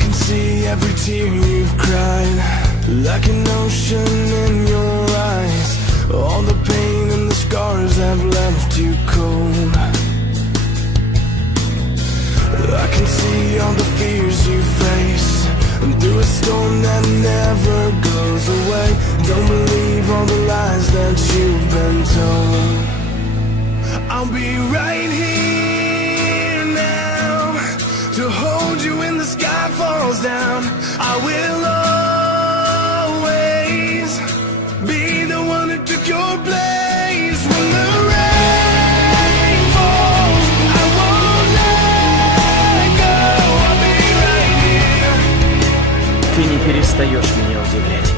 can see every tear you've cried, like an ocean in your eyes. All the pain and the scars have left you cold. I can see all the fears you face, and through a storm that never goes away. Don't believe all the lies that you've been told. I'll be right here now to hold you when the sky falls down. I will always be the one who took your place. When the rain falls, I won't let go. I'll be right here. Ты не перестаешь меня удивлять.